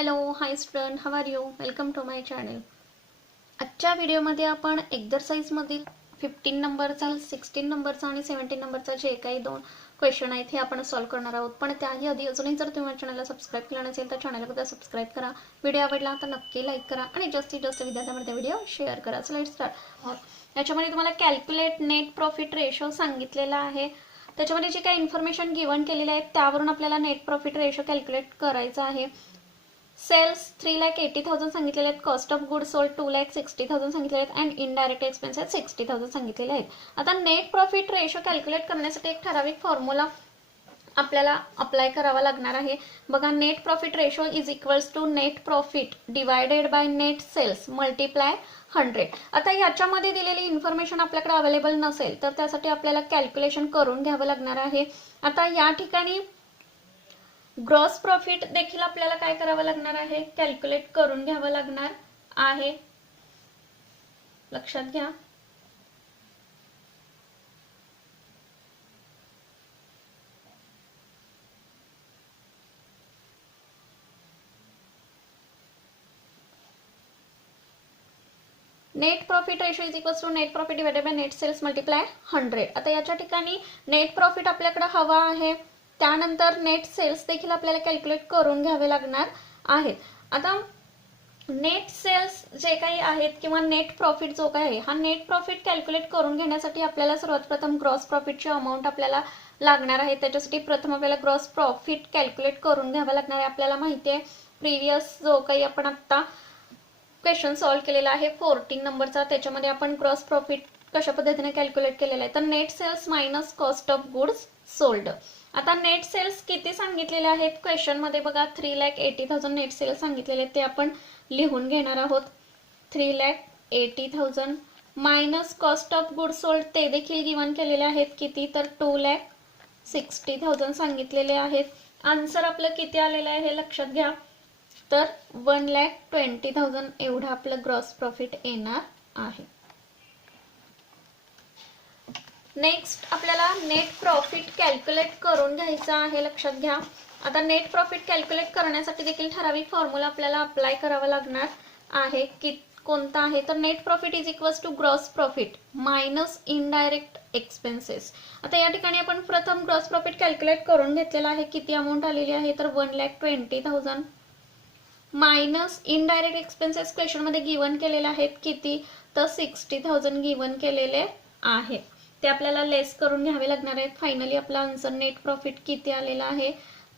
Hello hi student, how are you? Welcome to my channel. आजच्या व्हिडिओमध्ये आपण एक्झरसाइजमधील 15 नंबरचा, 16 नंबरचा आणि 17 नंबरचा जे काही दोन क्वेश्चन आहेत हे आपण सॉल्व करणार आहोत. पण त्याही आधी अजूनही जर तुम्ही चॅनलला सबस्क्राईब केलं नसेल तर चॅनलला सबस्क्राईब करा. व्हिडिओ आवडला तर नक्की लाईक करा आणि जास्तीत जास्त विद्यार्थ्यांमध्ये व्हिडिओ शेअर करा. So let's start. याच्यामध्ये तुम्हाला कॅल्क्युलेट नेट प्रॉफिट रेशो सांगितलेला आहे. त्याच्यामध्ये जे काही इन्फॉर्मेशन गिवन केलेले आहेत त्यावरून आपल्याला नेट प्रॉफिट रेशो कॅल्क्युलेट करायचा आहे. सेल्स 3,80,000 सांगितलेले आहेत, कॉस्ट ऑफ गुड सोल्ड 2,60,000 सांगितलेले आहेत अँड इनडायरेक्ट एक्सपेन्सेस 60,000 सांगितलेले आहेत. आता नेट प्रॉफिट रेशो कॅल्क्युलेट करण्यासाठी एक ठराविक फॉर्म्युला आपल्याला अप्लाय करावा लागणार आहे. बघा, net profit ratio is equals to net profit divided by net sales multiply 100. आता याच्यामध्ये दिलेली इन्फॉर्मेशन आपल्याकडे अवेलेबल नसेल तर त्यासाठी आपल्याला कॅल्क्युलेशन करून घ्यावं लागणार आहे. आता या ठिकाणी ग्रॉस प्रॉफिट देखील आपल्याला काय करावं लागणार आहे, कॅल्क्युलेट करून घ्यावं लागणार आहे. लक्षात घ्या. Net profit ratio is equals to net profit divided by net sales multiply 100. आता याच्या ठिकाणी नेट प्रॉफिट आपल्याकडे हवा आहे, त्यानंतर नेट सेल्स देखील आपल्याला कॅल्क्युलेट करून घ्यावे लागणार आहेत. आता नेट सेल्स जे काही आहेत किंवा नेट प्रॉफिट जो काही आहे, हा नेट प्रॉफिट कॅल्क्युलेट करून घेण्यासाठी आपल्याला सर्वात प्रथम ग्रॉस प्रॉफिटची अमाऊंट आपल्याला लागणार आहे. त्याच्यासाठी प्रथम आपल्याला ग्रॉस प्रॉफिट कॅल्क्युलेट करून घ्यावं लागणार आहे. आपल्याला माहिती आहे प्रिव्हियस जो काही आपण आता क्वेश्चन सॉल्व केलेला आहे 14 नंबरचा, त्याच्यामध्ये आपण ग्रॉस प्रॉफिट कशा पद्धतीने कॅल्क्युलेट केलेला आहे तर net sales minus cost of goods sold. आता नेट सेल्स किती सांगितलेले आहेत क्वेश्चन मध्ये बघा, 3,80,000 नेट सेल्स सांगितलेले आहेत ते आपण लिहून घेणार आहोत. 3,80,000 minus cost of goods sold ते देखील गिवन केलेले आहेत किती तर 2,60,000 सांगितलेले आहेत. आन्सर आपलं किती आलेलं आहे हे लक्षात घ्या, तर 1,20,000 एवढं आपलं ग्रॉस प्रॉफिट येणार आहे. नेक्स्ट आपल्याला नेट प्रॉफिट कॅल्क्युलेट करून घ्यायचं आहे. लक्षात घ्या. आता नेट प्रॉफिट कॅल्क्युलेट करण्यासाठी देखील ठराविक फॉर्म्युला आपल्याला अप्लाय करावा लागणार आहे. कोणता आहे तर net profit is equals to gross profit minus indirect expenses. आता या ठिकाणी आपण प्रथम ग्रॉस प्रॉफिट कॅल्क्युलेट करून घेतलेला आहे. किती अमाऊंट आलेली आहे तर 1,20,000 मायनस इनडायरेक्ट एक्सपेन्सेस क्वेश्चन मध्ये गिवन केलेले आहेत किती तर 60,000 गिवन केलेले आहेत. ते आपल्याला लेस करून घ्यावे लागणार आहेत. फायनली आपला आन्सर नेट प्रॉफिट किती आलेला आहे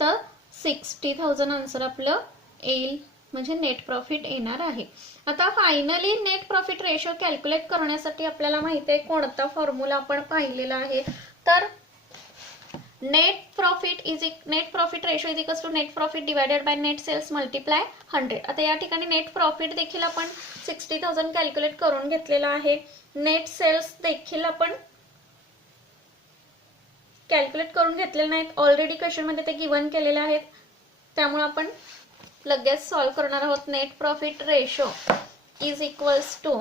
तर 60,000 आन्सर आपलं येईल, म्हणजे नेट प्रॉफिट येणार आहे. आता finally net profit ratio calculate करण्यासाठी आपल्याला माहिती आहे कोणता फॉर्म्युला आपण पाहिलेला आहे तर net profit ratio is equals to net profit divided by net sales multiply 100. आता या ठिकाणी नेट प्रॉफिट देखील आपण 60,000 कॅल्क्युलेट करून घेतलेला आहे. नेट सेल्स देखील आपण कॅल्क्युलेट करून घेतलेले नाहीत, ऑलरेडी क्वेश्चन मध्ये ते गिवन केलेले आहेत, त्यामुळे आपण लगेच सॉल्व करणार आहोत. Net profit ratio is equals to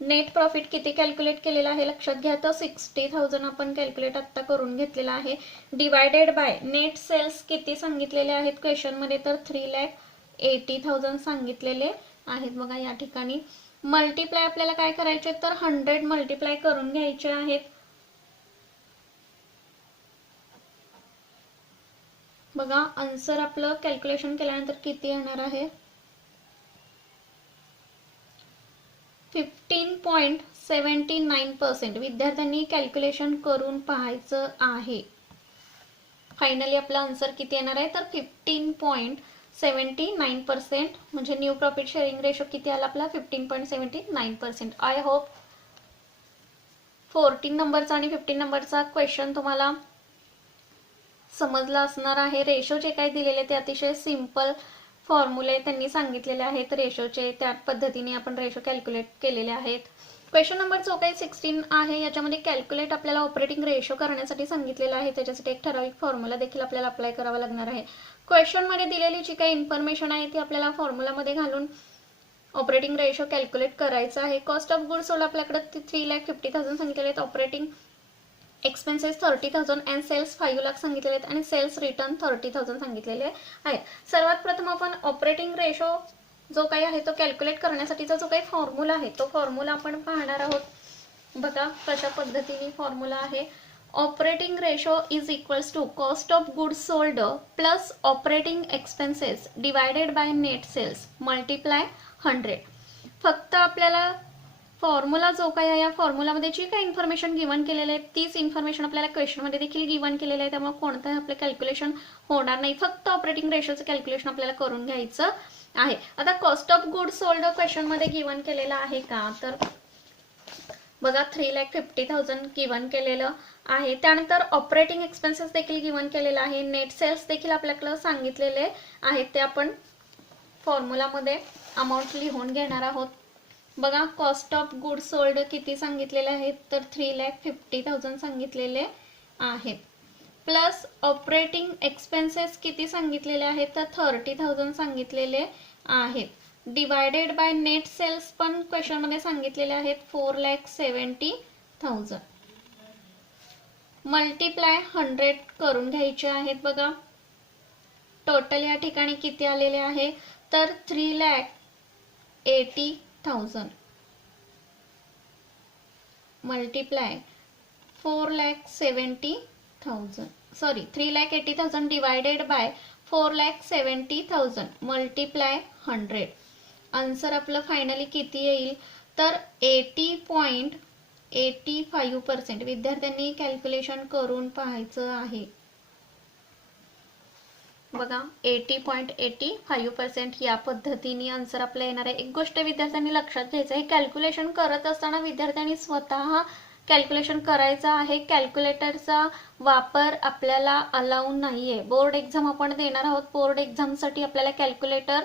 net profit किती कॅल्क्युलेट केलेला आहे लक्षात घ्या, तर 60,000 आपण कॅल्क्युलेट आता करून घेतलेला आहे. डिवायडेड बाय नेट सेल्स किती सांगितलेले आहेत क्वेश्चन मध्ये तर 3,80,000 सांगितलेले आहेत. बघा या ठिकाणी मल्टिप्लाय आपल्याला काय करायचे तर 100 मल्टिप्लाय करून घ्यायचे आहेत. बघा आन्सर आपलं कॅल्क्युलेशन केल्यानंतर किती येणार आहे 15.79%. विद्यार्थ्यांनी कॅल्क्युलेशन करून पाहायचं आहे. फायनली आपला आन्सर किती येणार आहे तर 15.79%, म्हणजे न्यू प्रॉफिट शेअरिंग रेशो किती आला आपला 15.79%. आय होप 14 नंबरचा आणि 15 नंबरचा क्वेश्चन तुम्हाला समजला असणार आहे. रेशो जे काही दिलेले ते अतिशय सिंपल फॉर्म्युले त्यांनी सांगितलेले आहेत रेशोचे, त्या पद्धतीने आपण रेशो कॅल्क्युलेट केलेले आहेत. क्वेश्चन नंबर जो काही 16 आहे याच्यामध्ये कॅल्क्युलेट आपल्याला ऑपरेटिंग रेशो करण्यासाठी सांगितलेलं आहे. त्याच्यासाठी एक ठराविक फॉर्म्युला देखील आपल्याला अप्लाय करावा लागणार आहे. क्वेश्चन मध्ये दिलेली जी काही इन्फॉर्मेशन आहे ती आपल्याला फॉर्म्युलामध्ये घालून ऑपरेटिंग रेशो कॅल्क्युलेट करायचा आहे. कॉस्ट ऑफ गुड्स सोल्ड आपल्याकडे 3,50,000 सांगितलेले आहेत. Operating expenses 30,000 and sales 5 lakh सांगितलेले आहेत आणि सेल्स रिटर्न 30,000 सांगितलेले आहेत। सर्वात प्रथम आपण ऑपरेटिंग रेशो जो काही आहे तो कॅल्क्युलेट करण्यासाठीचा जो काही फॉर्म्युला आहे तो फॉर्म्युला आपण पाहणार आहोत। बघा कशा पद्धतीने फॉर्म्युला आहे। Operating ratio is equals to cost of goods sold plus operating expenses divided by net sales multiply 100। फक्त आपल्याला फॉर्म्युला जो काही आहे या फॉर्म्युलामध्ये जी काही इन्फॉर्मेशन गिवन केलेली आहे तीच इन्फॉर्मेशन आपल्याला क्वेश्चनमध्ये देखील गिवन केलेलं आहे, त्यामुळे कोणतंही आपलं कॅल्क्युलेशन होणार नाही, फक्त ऑपरेटिंग रेशोचं कॅल्क्युलेशन आपल्याला करून घ्यायचं आहे। आता कॉस्ट ऑफ गुड्स सोल्ड क्वेश्चनमध्ये गिवन केलेलं आहे का, तर बघा 3,50,000 गिवन केलेलं आहे। त्यानंतर ऑपरेटिंग एक्सपेन्सेस देखील गिवन केलेलं आहे, नेट सेल्स देखील आपल्याकडे सांगितलेले आहेत, ते आपण फॉर्म्युलामध्ये अमाऊंट लिहून घेणार आहोत। बघा कॉस्ट ऑफ गुड्स सोल्ड किती सांगितलेले आहेत, तर 3,50,000 सांगितलेले आहेत, प्लस ऑपरेटिंग एक्सपेन्सेस किती सांगितलेले आहेत, तर 30,000 सांगितलेले आहेत, डिवायडेड बाय नेट सेल्स पण क्वेश्चनमध्ये सांगितलेले आहेत 4,70,000, मल्टिप्लाय 100 करून घ्यायचे आहेत। बघा टोटल या ठिकाणी किती आलेले आहे, तर 3,80,000 multiply 4,70,000 sorry 3,80,000 divided by 4,70,000 multiply 100। Answer आपलं फायनली किती येईल, तर 80.85%। विद्यार्थ्यांनी कॅल्क्युलेशन करून पाहायचं आहे। बघा 80.85% या पद्धतीने आन्सर आपल्याला येणार आहे। एक गोष्ट विद्यार्थ्यांनी लक्षात घ्यायचं आहे, कॅल्क्युलेशन करत असताना विद्यार्थ्यांनी स्वतः कॅल्क्युलेशन करायचं आहे, कॅल्क्युलेटरचा वापर आपल्याला अलाउ नाहीये। बोर्ड एक्झाम आपण देणार आहोत, बोर्ड एक्झामसाठी आपल्याला कॅल्क्युलेटर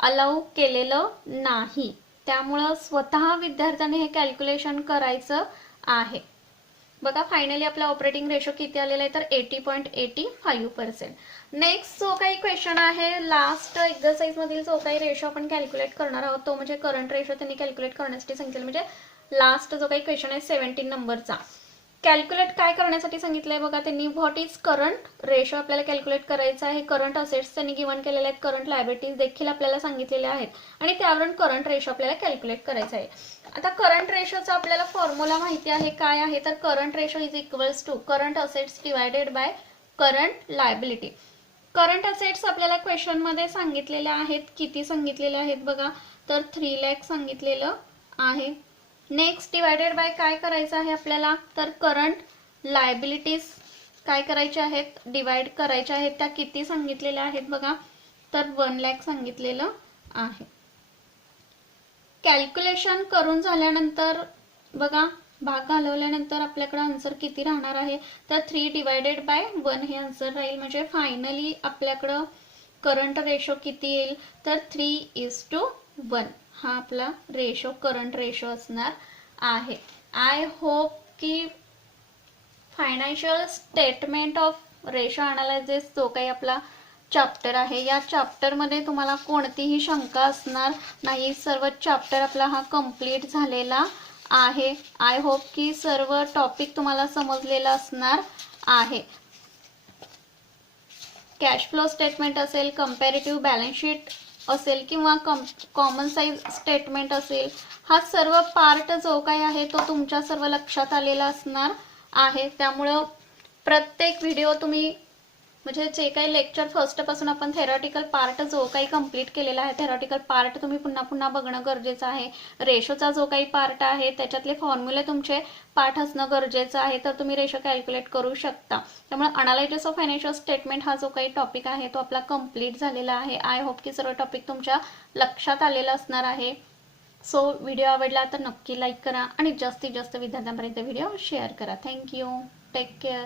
अलाउ केलेलं नाही, त्यामुळं स्वतः विद्यार्थ्यांनी हे कॅल्क्युलेशन करायचं आहे। बघा फायनली आपला ऑपरेटिंग रेशो किती आलेला आहे, तर 80.85%। नेक्स्ट जो काही क्वेश्चन आहे, लास्ट एक्सरसाइज मधील जो काही रेशो आपण कॅल्क्युलेट करणार आहोत तो म्हणजे करंट रेशो त्यांनी कॅल्क्युलेट करण्यासाठी सांगितलं, म्हणजे लास्ट जो काही क्वेश्चन आहे 17 नंबरचा कॅल्क्युलेट काय करण्यासाठी सांगितलंय, बघा त्यांनी व्हॉट इज करंट रेशो आपल्याला कॅल्क्युलेट करायचा आहे। करंट असेट्स त्यांनी गिवन केलेले आहेत, करंट लायबिलिटीज देखील आपल्याला सांगितलेले आहेत आणि त्यावरून करंट रेशो आपल्याला कॅल्क्युलेट करायचा आहे। आता करंट रेशोचा आपल्याला फॉर्म्युला माहिती आहे काय आहे, तर current ratio is equals to current assets divided by current liability. Current assets आपल्याला क्वेश्चन मध्ये सांगितलेले आहेत, किती सांगितलेले आहेत बघा, तर 3 लाख सांगितलेलं आहे। नेक्स्ट डिवायडेड बाय काय करायचं आहे आपल्याला, तर करंट लायबिलिटीज काय करायचे आहेत, डिवाइड करायचे आहेत, त्या किती सांगितलेल्या आहेत बघा, तर 1 लाख सांगितलेलं आहे। कॅल्क्युलेशन करून झाल्यानंतर बघा भाग घालवल्यानंतर आपल्याकडे आन्सर किती राहणार आहे, तर 3 डिवायडेड बाय 1 हे आन्सर राहील, म्हणजे फायनली आपल्याकडं करंट रेशो किती येईल, तर 3:1 हा आपला रेशो करंट रेशो असणार आहे। आय होप की financial statement of ratio analysis जो काही आपला चॅप्टर आहे या चॅप्टर मध्ये तुम्हाला कोणतीही शंका असणार नाही, सर्व चॅप्टर आपला हा कंप्लीट झालेला आहे। आय होप की सर्व टॉपिक तुम्हाला समजलेला असणार आहे। कॅश फ्लो स्टेटमेंट असेल, कंपॅरेटिव्ह बॅलन्स शीट असेल किंवा कॉमन साइज स्टेटमेंट असेल, हा सर्व पार्ट जो काही आहे तो तुमच्या सर्व लक्षात आलेला असणार आहे। त्यामुळे प्रत्येक व्हिडिओ तुम्ही म्हणजे जे काही लेक्चर फर्स्ट पासून आपण थेरॉटिकल पार्ट जो काही कंप्लीट केलेला आहे थेरॉटिकल पार्ट तुम्ही पुन्हा पुन्हा बघणं गरजेचं आहे। रेशोचा जो काही पार्ट आहे त्याच्यातले फॉर्म्युले तुमचे पाठ असणं गरजेचं आहे, तर तुम्ही रेशो कॅल्क्युलेट करू शकता। त्यामुळे अनालिसिस ऑफ फायनान्शियल स्टेटमेंट हा जो काही टॉपिक आहे तो आपला कंप्लीट झालेला आहे। आय होप की सर्व टॉपिक तुमच्या लक्षात आलेला असणार आहे। सो व्हिडिओ आवडला तर नक्की लाईक करा आणि जास्तीत जास्त विद्यार्थ्यांपर्यंत व्हिडिओ शेअर करा। Thank you, take care.